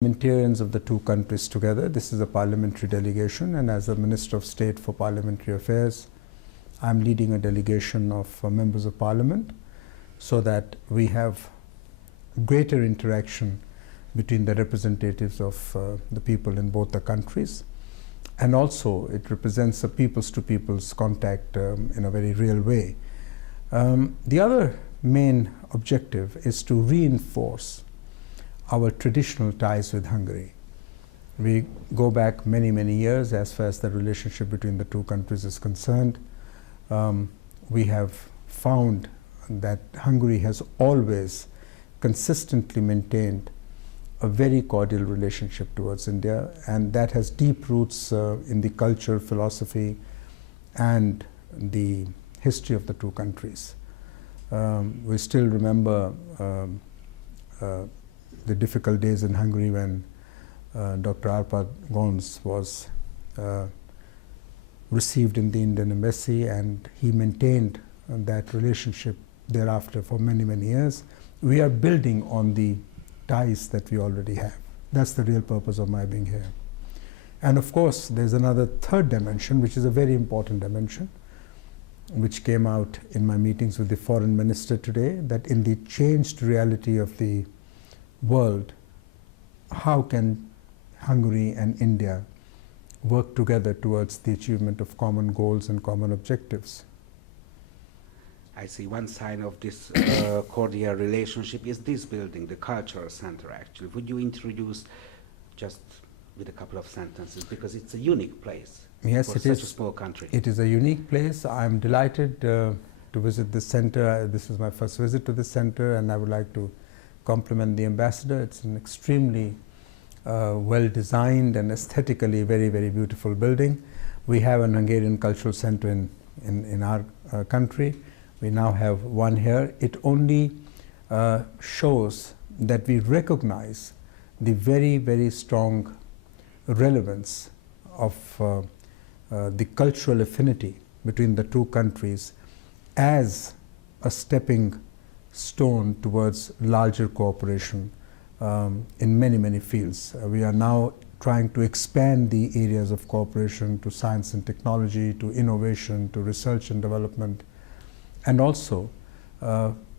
Parliamentarians of the two countries together. This is a parliamentary delegation, and as the Minister of State for Parliamentary Affairs, I'm leading a delegation of members of Parliament so that we have greater interaction between the representatives of the people in both the countries, and also it represents a peoples-to-peoples contact in a very real way. The other main objective is to reinforce our traditional ties with Hungary. We go back many, many years as far as the relationship between the two countries is concerned. We have found that Hungary has always consistently maintained a very cordial relationship towards India, and that has deep roots in the culture, philosophy, and the history of the two countries. We still remember the difficult days in Hungary when Dr. Arpad Gons was received in the Indian embassy, and he maintained that relationship thereafter for many, many years. We are building on the ties that we already have. That's the real purpose of my being here. And of course, there's another third dimension, which is a very important dimension, which came out in my meetings with the foreign minister today, that in the changed reality of the world, how can Hungary and India work together towards the achievement of common goals and common objectives? I see one sign of this cordial relationship is this building, the cultural center actually. Would you introduce just with a couple of sentences, because it's a unique place for such a small country. It is a unique place. I'm delighted to visit this center. This is my first visit to this center, and I would like to compliment the ambassador. It's an extremely well designed and aesthetically very, very beautiful building. We have an Hungarian cultural center in our country. We now have one here. It only shows that we recognize the very, very strong relevance of the cultural affinity between the two countries as a stepping stone towards larger cooperation in many, many fields. We are now trying to expand the areas of cooperation to science and technology, to innovation, to research and development, and also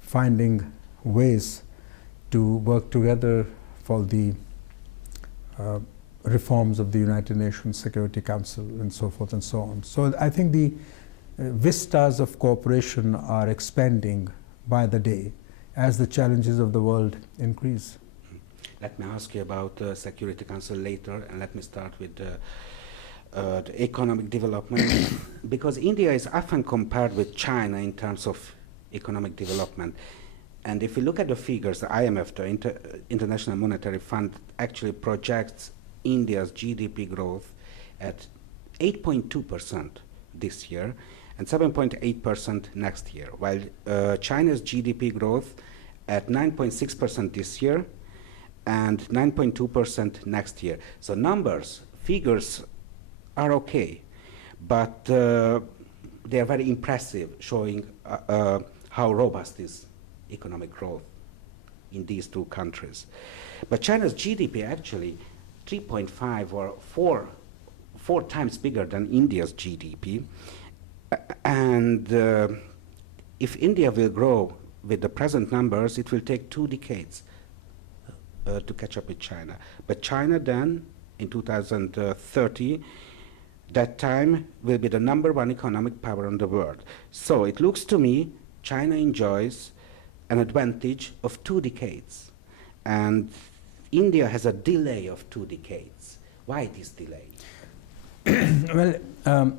finding ways to work together for the reforms of the United Nations Security Council and so forth and so on. So I think the vistas of cooperation are expanding by the day as the challenges of the world increase. Let me ask you about the Security Council later, and let me start with the economic development, because India is often compared with China in terms of economic development. And if you look at the figures, the IMF, the International Monetary Fund, actually projects India's GDP growth at 8.2% this year and 7.8% next year, while China's GDP growth at 9.6% this year and 9.2% next year. So numbers, figures are okay, but they are very impressive, showing how robust is economic growth in these two countries. But China's GDP actually 3.5 or four times bigger than India's GDP. And if India will grow with the present numbers, it will take 2 decades to catch up with China. But China then, in 2030, that time will be the #1 economic power in the world. So it looks to me China enjoys an advantage of 2 decades. And India has a delay of 2 decades. Why this delay? Well,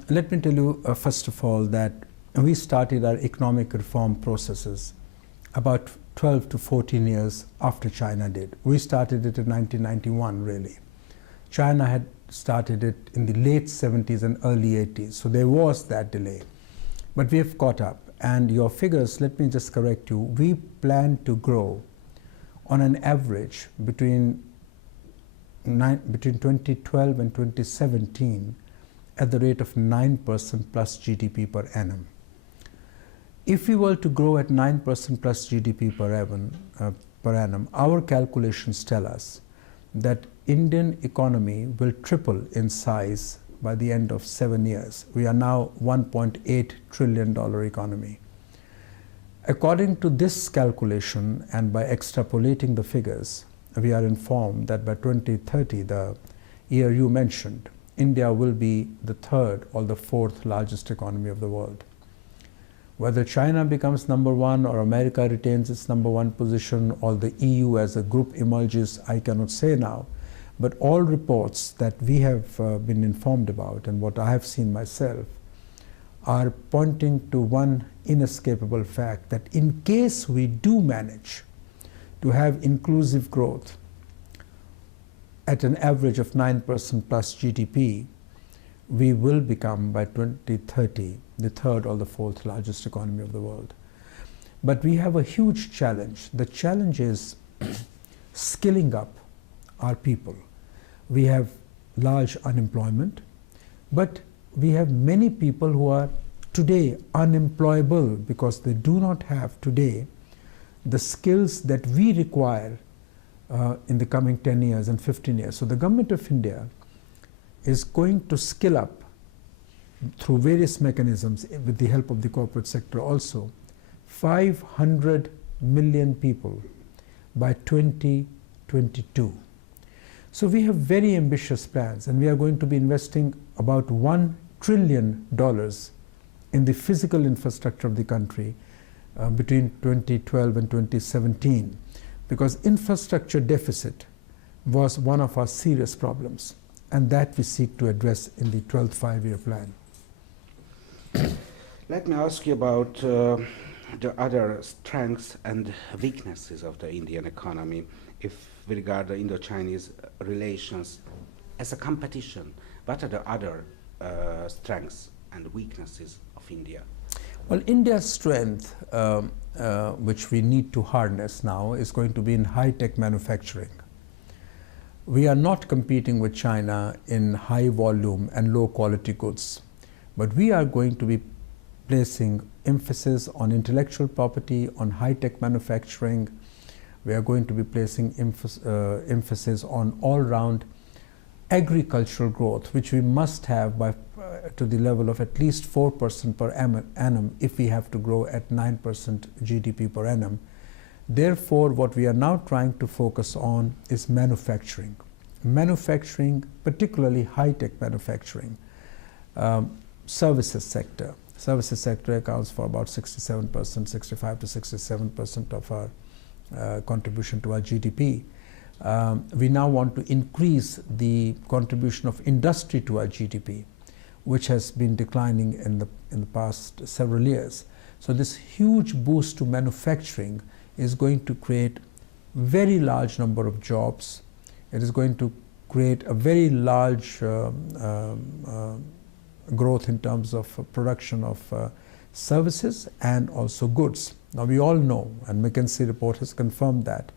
let me tell you first of all that we started our economic reform processes about 12 to 14 years after China did. We started it in 1991, really. China had started it in the late 70s and early 80s, so there was that delay. But we have caught up, and your figures, let me just correct you, we plan to grow on an average between 2012 and 2017 at the rate of 9% plus GDP per annum. If we were to grow at 9% plus GDP per annum, our calculations tell us that Indian economy will triple in size by the end of 7 years. We are now $1.8 trillion economy. According to this calculation and by extrapolating the figures, we are informed that by 2030, the year you mentioned, India will be the third or the fourth largest economy of the world. Whether China becomes #1 or America retains its #1 position or the EU as a group emerges, I cannot say now. But all reports that we have been informed about and what I have seen myself are pointing to one inescapable fact, that in case we do manage to have inclusive growth at an average of 9% plus GDP, we will become by 2030 the third or the fourth largest economy of the world. But we have a huge challenge. The challenge is skilling up our people. We have large unemployment, but we have many people who are today unemployable because they do not have today the skills that we require in the coming 10 years and 15 years. So the government of India is going to skill up through various mechanisms with the help of the corporate sector also 500 million people by 2022. So we have very ambitious plans, and we are going to be investing about $1 trillion in the physical infrastructure of the country between 2012 and 2017, because infrastructure deficit was one of our serious problems, and that we seek to address in the 12th five-year plan. Let me ask you about the other strengths and weaknesses of the Indian economy if we regard the Indo-Chinese relations as a competition. What are the other strengths and weaknesses of India? Well, India's strength, which we need to harness now, is going to be in high-tech manufacturing. We are not competing with China in high volume and low quality goods, but we are going to be placing emphasis on intellectual property, on high-tech manufacturing. We are going to be placing emphasis on all-round agricultural growth, which we must have by to the level of at least 4% per annum if we have to grow at 9% GDP per annum. Therefore, what we are now trying to focus on is manufacturing. Manufacturing, particularly high-tech manufacturing. Services sector. Services sector accounts for about 67%, 65 to 67% of our contribution to our GDP. We now want to increase the contribution of industry to our GDP, which has been declining in the past several years. So this huge boost to manufacturing is going to create very large number of jobs. It is going to create a very large growth in terms of production of services and also goods. Now we all know, and McKinsey report has confirmed that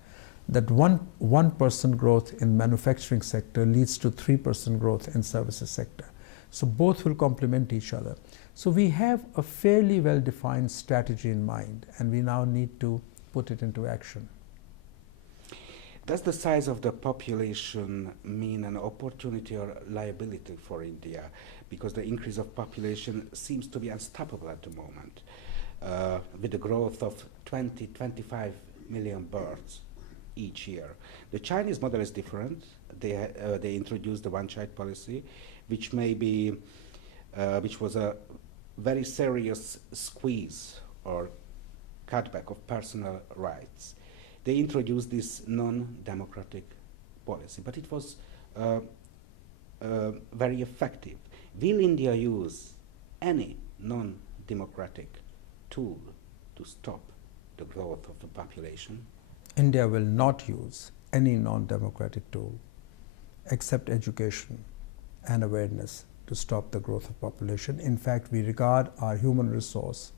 1% growth in manufacturing sector leads to 3% growth in services sector. So both will complement each other. So we have a fairly well-defined strategy in mind, and we now need to put it into action. Does the size of the population mean an opportunity or liability for India? Because the increase of population seems to be unstoppable at the moment, with the growth of 20-25 million births each year. The Chinese model is different. They introduced the one-child policy, which was a very serious squeeze or cutback of personal rights. They introduced this non-democratic policy, but it was very effective. Will India use any non-democratic tool to stop the growth of the population? India will not use any non-democratic tool except education and awareness to stop the growth of population. In fact, we regard our human resource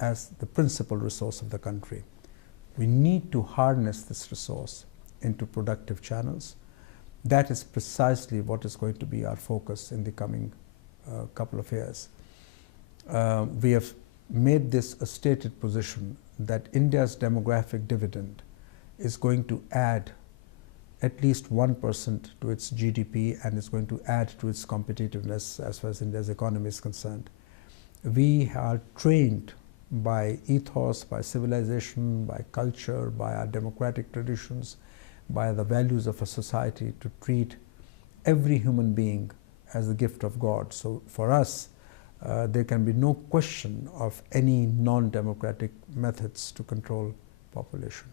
as the principal resource of the country. We need to harness this resource into productive channels. That is precisely what is going to be our focus in the coming couple of years. We have made this a stated position that India's demographic dividend is going to add at least 1% to its GDP and is going to add to its competitiveness as far as India's economy is concerned. We are trained by ethos, by civilization, by culture, by our democratic traditions, by the values of a society to treat every human being as the gift of God. So for us, there can be no question of any non-democratic methods to control population.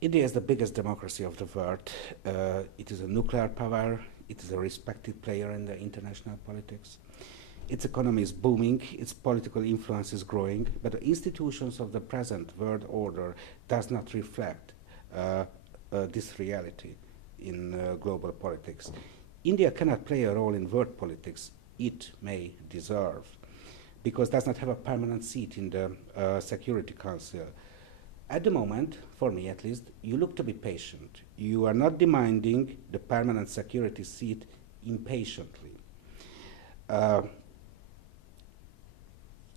India is the biggest democracy of the world. It is a nuclear power. It is a respected player in the international politics. Its economy is booming, its political influence is growing, but the institutions of the present world order does not reflect this reality in global politics. India cannot play a role in world politics it may deserve, because it does not have a permanent seat in the Security Council. At the moment, for me at least, you look to be patient. You are not demanding the permanent security seat impatiently.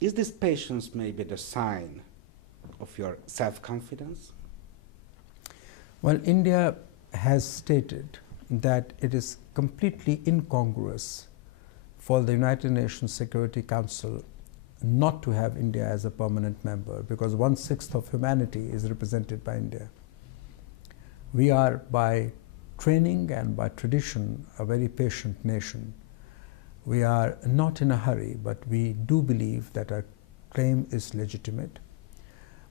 Is this patience maybe the sign of your self-confidence? Well, India has stated that it is completely incongruous for the United Nations Security Council not to have India as a permanent member, because 1/6 of humanity is represented by India. We are, by training and by tradition, a very patient nation. We are not in a hurry, but we do believe that our claim is legitimate.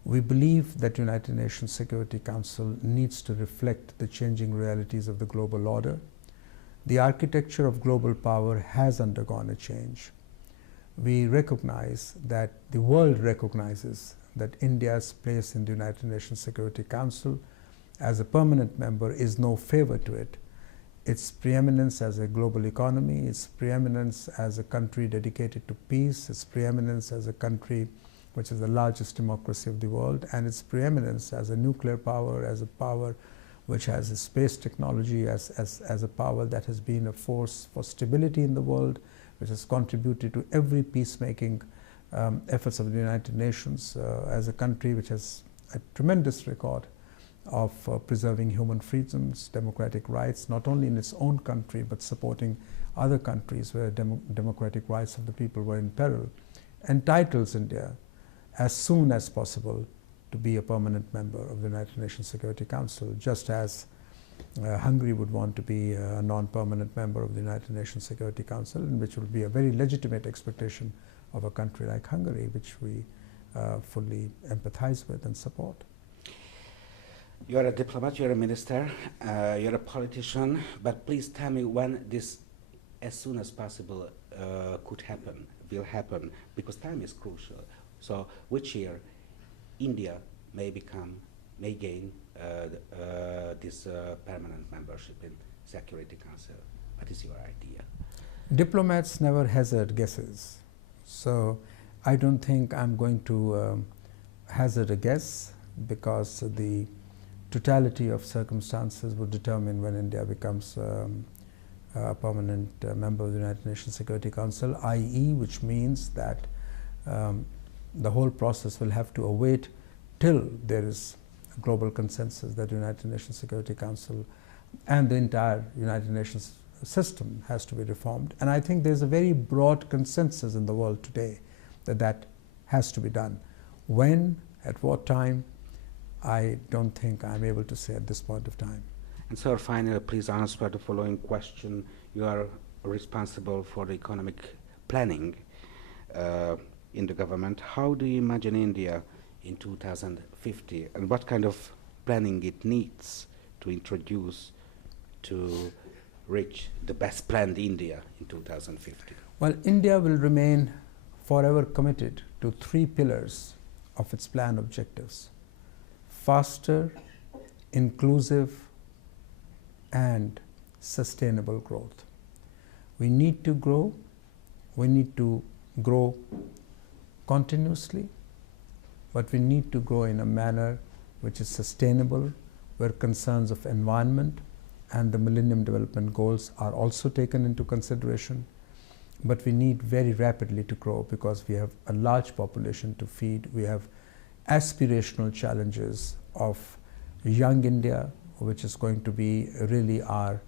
We believe that United Nations Security Council needs to reflect the changing realities of the global order. The architecture of global power has undergone a change. We recognize that the world recognizes that India's place in the United Nations Security Council as a permanent member is no favor to it. Its preeminence as a global economy, its preeminence as a country dedicated to peace, its preeminence as a country which is the largest democracy of the world, and its preeminence as a nuclear power, as a power which has a space technology, as a power that has been a force for stability in the world, which has contributed to every peacemaking efforts of the United Nations, as a country which has a tremendous record of preserving human freedoms, democratic rights, not only in its own country, but supporting other countries where democratic rights of the people were in peril, entitles India as soon as possible to be a permanent member of the United Nations Security Council, just as Hungary would want to be a non-permanent member of the United Nations Security Council, and which will be a very legitimate expectation of a country like Hungary, which we fully empathize with and support. You are a diplomat, you are a minister, you are a politician, but please tell me when this, as soon as possible, could happen, will happen, because time is crucial. So which year India may gain this permanent membership in Security Council? What is your idea? Diplomats never hazard guesses. So I don't think I'm going to hazard a guess, because the totality of circumstances would determine when India becomes a permanent member of the United Nations Security Council, i.e. which means that the whole process will have to await till there is a global consensus that the United Nations Security Council and the entire United Nations system has to be reformed. And I think there's a very broad consensus in the world today that that has to be done. When, at what time, I don't think I'm able to say at this point of time. And sir, finally, please answer the following question. You are responsible for the economic planning in the government. How do you imagine India in 2050, and what kind of planning it needs to introduce to reach the best planned India in 2050? Well, India will remain forever committed to 3 pillars of its plan objectives: faster, inclusive, and sustainable growth. We need to grow. We need to grow continuously, but we need to grow in a manner which is sustainable, where concerns of environment and the Millennium Development Goals are also taken into consideration. But we need very rapidly to grow, because we have a large population to feed. We have aspirational challenges of young India, which is going to be really our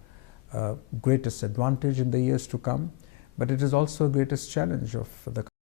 greatest advantage in the years to come. But it is also a greatest challenge of the